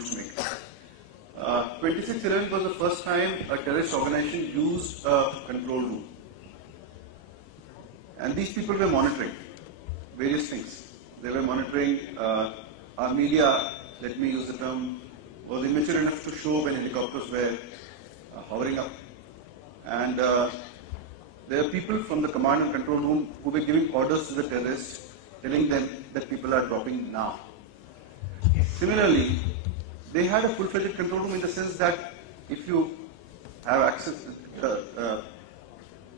notes to make. 26/11 was the first time a terrorist organization used a control room. And these people were monitoring various things. They were monitoring our media, let me use the term, was immature enough to show when helicopters were hovering up. And there are people from the command and control room who were giving orders to the terrorists, telling them that people are dropping now. Similarly, they had a full-fledged control room in the sense that if you have access to the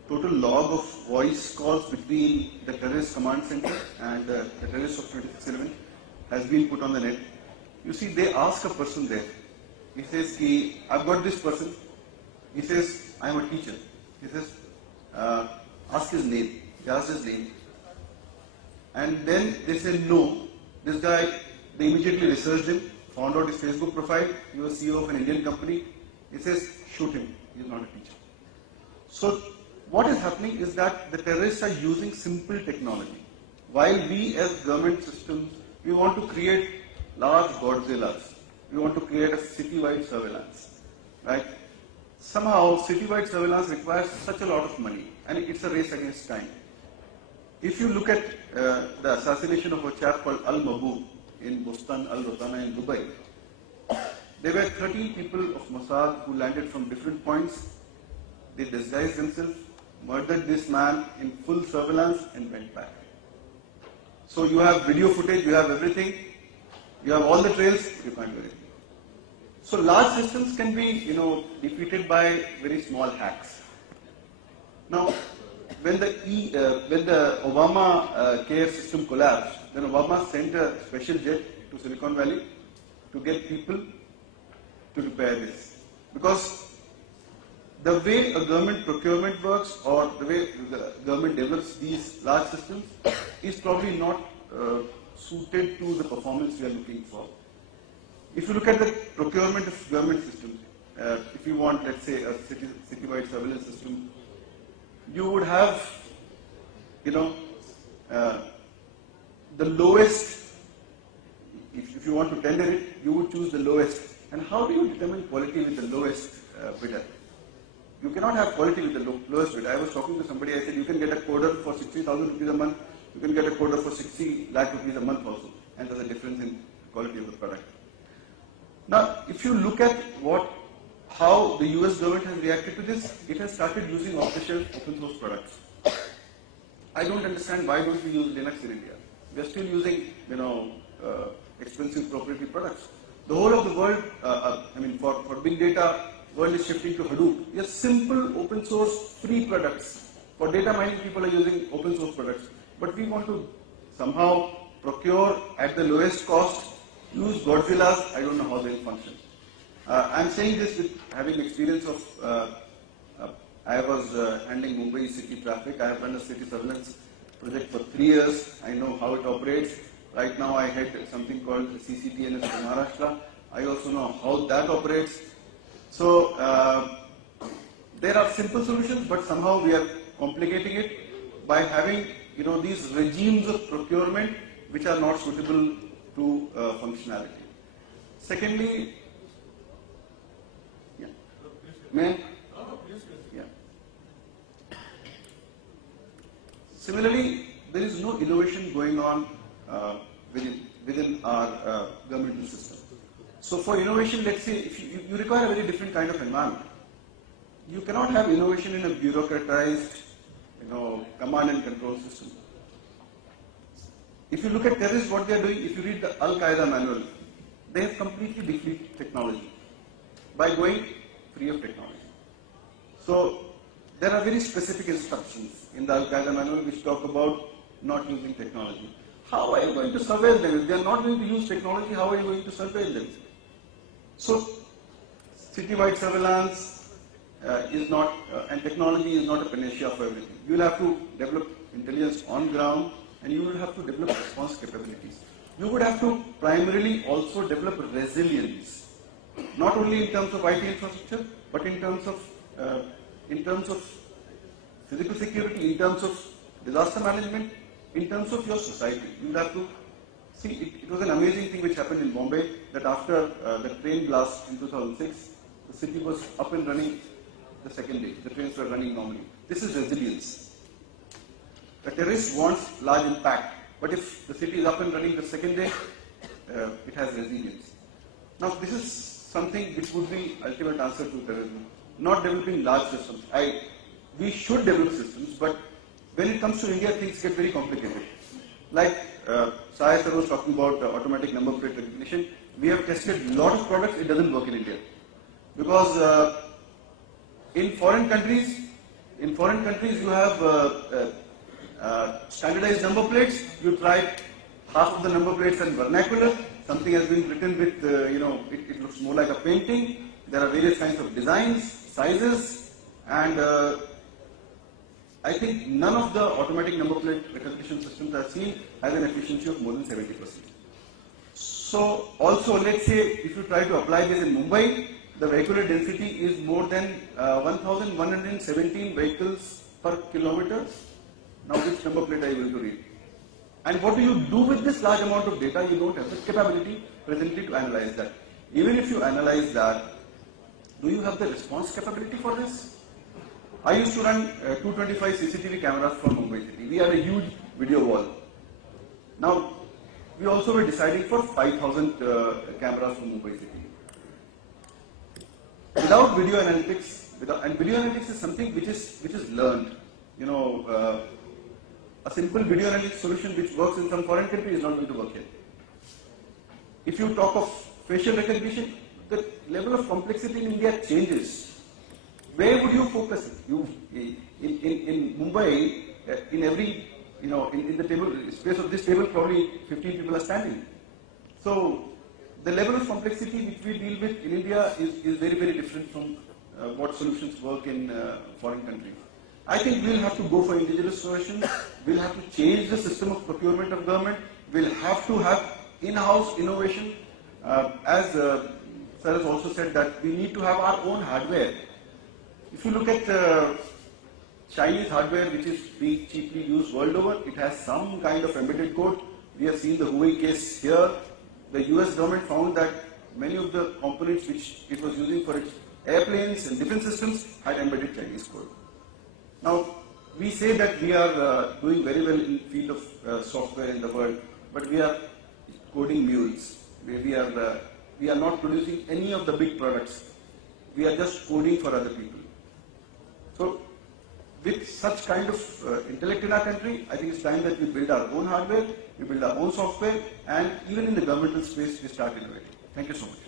total log of voice calls between the terrorist command center and the terrorists of 26/11 has been put on the net. You see, they ask a person there. He says, I've got this person. He says, I'm a teacher. He says, ask his name. He asks his name. And then they say, no. This guy, they immediately researched him, found out his Facebook profile. He was CEO of an Indian company. He says, shoot him. He is not a teacher. So what is happening is that the terrorists are using simple technology. While we as government systems, we want to create large Godzillas. We want to create a citywide surveillance. Right? Somehow, citywide surveillance requires such a lot of money, and it's a race against time. If you look at the assassination of a chap called Al-Mabou in Bustan Al-Rotana in Dubai, there were 13 people of Mossad who landed from different points. They disguised themselves, murdered this man in full surveillance, and went back. So you have video footage, you have everything, you have all the trails, you can't do anything. So large systems can be, defeated by very small hacks. Now, when the Obama care system collapsed, then Obama sent a special jet to Silicon Valley to get people to repair this. Because the way a government procurement works or the way the government develops these large systems is probably not suited to the performance we are looking for. If you look at the procurement of government systems, if you want, let's say, a citywide surveillance system, you would have, the lowest, if you want to tender it, you would choose the lowest. And how do you determine quality with the lowest bidder? You cannot have quality with the lowest bidder. I was talking to somebody, I said, you can get a coder for 60,000 rupees a month, you can get a coder for 60 lakh rupees a month also, and there's a difference in quality of the product. Now, if you look at how the US government has reacted to this, it has started using off-the-shelf open source products. I don't understand why don't we use Linux in India. We are still using, expensive proprietary products. The whole of the world, for big data, world is shifting to Hadoop. We have simple open source free products. For data mining, people are using open source products. But we want to somehow procure at the lowest cost, use Godzillas. I don't know how they will function. I'm saying this with having experience of, I was handling Mumbai city traffic. I have run a city surveillance project for 3 years. I know how it operates. Right now I head something called CCTNS for Maharashtra. I also know how that operates. So there are simple solutions, but somehow we are complicating it by having these regimes of procurement which are not suitable to functionality. Secondly, Similarly, there is no innovation going on within our governmental system. So for innovation, let's say, if you require a very different kind of environment. You cannot have innovation in a bureaucratized, command and control system. If you look at terrorists, what they are doing, if you read the Al-Qaeda manual, they have completely defeated technology by going free of technology. So there are very specific instructions in the Al-Qaeda manual which talk about not using technology. How are you going to surveil them? If they are not going to use technology, how are you going to surveil them? So citywide surveillance is not, and technology is not a panacea for everything. You will have to develop intelligence on ground, and you will have to develop response capabilities. You would have to primarily also develop resilience, not only in terms of IT infrastructure, but in terms of physical security, in terms of disaster management, in terms of your society. You will have to See, it was an amazing thing which happened in Bombay, that after the train blast in 2006, the city was up and running the second day. The trains were running normally. This is resilience. The terrorist wants large impact, but if the city is up and running the second day, it has resilience. Now, this is something which would be ultimate answer to terrorism. Not developing large systems. We should develop systems, but when it comes to India, things get very complicated. Like Sai sir was talking about automatic number plate recognition. We have tested a lot of products, it doesn't work in India. Because in foreign countries you have standardized number plates. You try half of the number plates and vernacular. Something has been written with, it looks more like a painting. There are various kinds of designs, sizes, and I think none of the automatic number plate recognition systems I've seen has an efficiency of more than 70%. So also, let's say if you try to apply this in Mumbai, the vehicular density is more than 1,117 vehicles per kilometer. Now which number plate are you going to read? And what do you do with this large amount of data? You don't have the capability presently to analyze that. Even if you analyze that, do you have the response capability for this? I used to run 225 CCTV cameras for Mumbai city. We had a huge video wall. Now, we also were deciding for 5,000 cameras for Mumbai city. Without video analytics, and video analytics is something which is learned. A simple video analytics solution which works in some foreign country is not going to work here. If you talk of facial recognition, the level of complexity in India changes. Where would you focus it? In Mumbai, in every, in the table, space of this table, probably 15 people are standing. So the level of complexity which we deal with in India is very, very different from what solutions work in foreign countries. I think we'll have to go for indigenous solutions. We'll have to change the system of procurement of government. We'll have to have in-house innovation. As Sir has also said, that we need to have our own hardware. If you look at Chinese hardware which is being cheaply used world over, it has some kind of embedded code. We have seen the Huawei case here. The US government found that many of the components which it was using for its airplanes and defense systems had embedded Chinese code. Now, we say that we are doing very well in the field of software in the world, but we are coding mules. We are not producing any of the big products. We are just coding for other people. So, with such kind of intellect in our country, I think it's time that we build our own hardware, we build our own software, and even in the governmental space, we start innovating. Thank you so much.